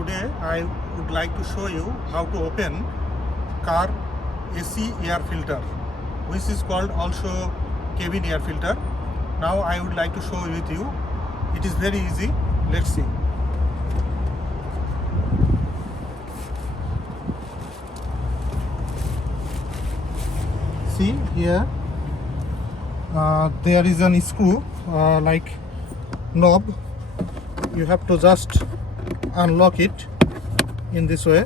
Today I would like to show you how to open car AC air filter, which is called also cabin air filter. Now I would like to show with you. It is very easy. Let's see. See here, there is an screw like knob. You have to just unlock it in this way,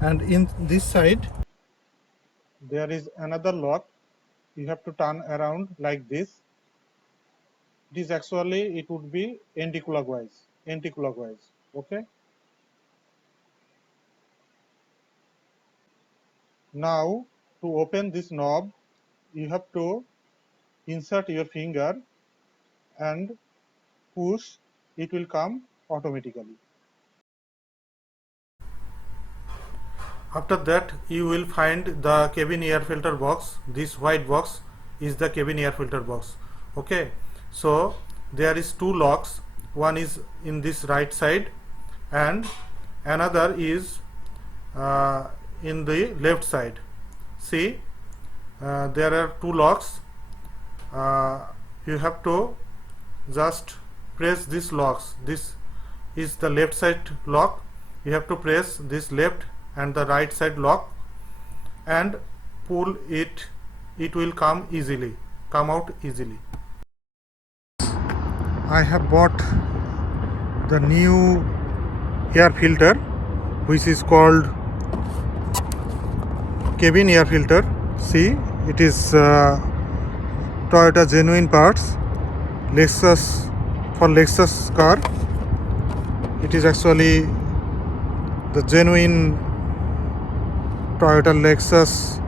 and in this side there is another lock. You have to turn around like this. This actually it would be anti-clockwise. Okay. Now to open this knob, you have to insert your finger and push. It will come automatically. After that, you will find the cabin air filter box. This white box is the cabin air filter box. Okay, so there is two locks. One is in this right side and another is in the left side. See, there are two locks. You have to just press these locks. This is the left side lock. You have to press this left and the right side lock and pull it. It will come out easily. I have bought the new air filter, which is called cabin air filter. See, it is Toyota genuine parts, for Lexus car. It is actually the genuine Toyota Lexus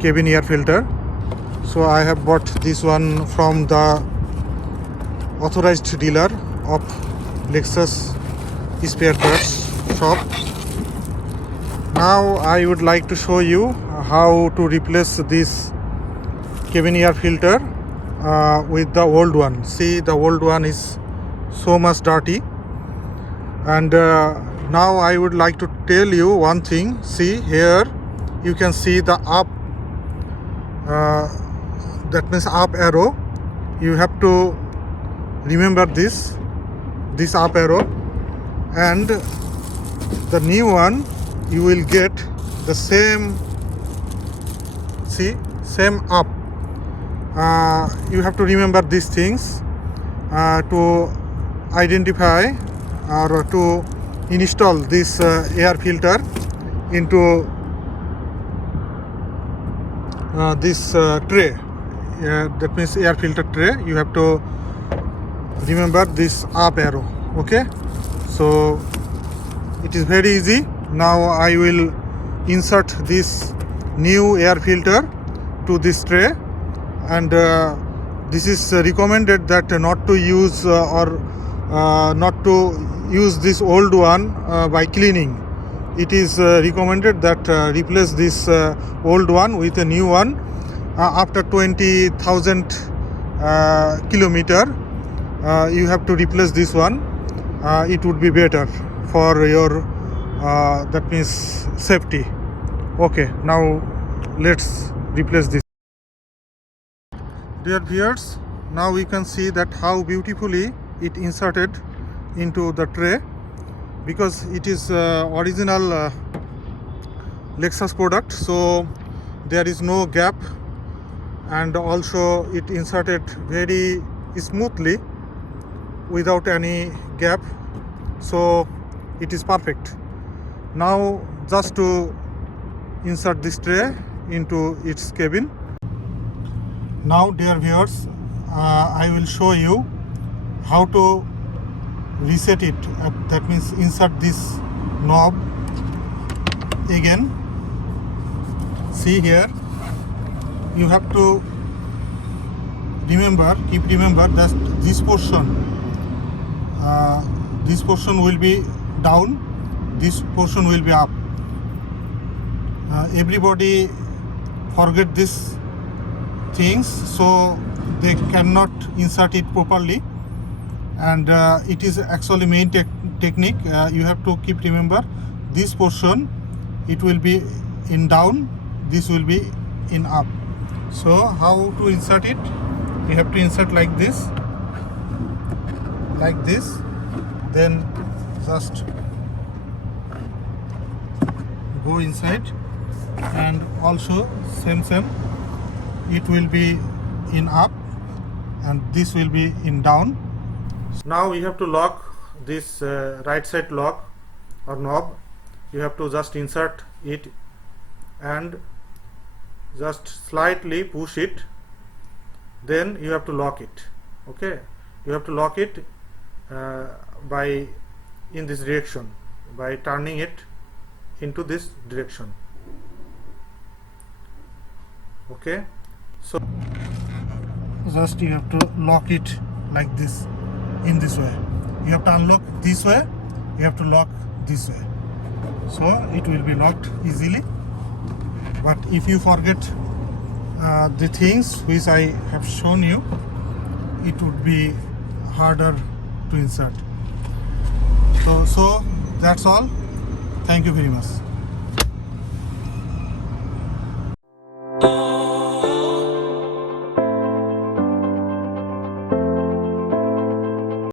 cabin air filter. So I have bought this one from the authorized dealer of Lexus spare parts shop. Now I would like to show you how to replace this cabin air filter with the old one. See, the old one is so much dirty, and now I would like to tell you one thing. See, here you can see the up, that means up arrow. You have to remember this up arrow, and the new one you will get the same, see, same up. You have to remember these things to identify or to install this air filter into this tray. That means air filter tray. You have to remember this up arrow. Okay, so it is very easy. Now I will insert this new air filter to this tray, and this is recommended that not to use not to use this old one by cleaning. It is recommended that replace this old one with a new one after 20,000 kilometer. You have to replace this one. It would be better for your that means safety. Okay, now let's replace this. Dear viewers, now we can see that how beautifully it inserted into the tray, because it is original Lexus product, so there is no gap, and also it inserted very smoothly without any gap, so it is perfect. Now just to insert this tray into its cabin. Now dear viewers, I will show you how to reset it. That means insert this knob again. See here, you have to keep remember that this portion will be down, this portion will be up. Everybody forget this things, so they cannot insert it properly. and it is actually main technique. You have to keep remember this portion, it will be in down, this will be in up. So how to insert it? You have to insert like this, then just go inside, and also same it will be in up and this will be in down. Now you have to lock this right side lock or knob. You have to just insert it and just slightly push it, then you have to lock it. Okay, you have to lock it by in this direction, by turning it into this direction. Okay, so just you have to lock it like this, in this way. You have to unlock this way, you have to lock this way, so it will be locked easily. But if you forget the things which I have shown you, it would be harder to insert. So that's all. Thank you very much.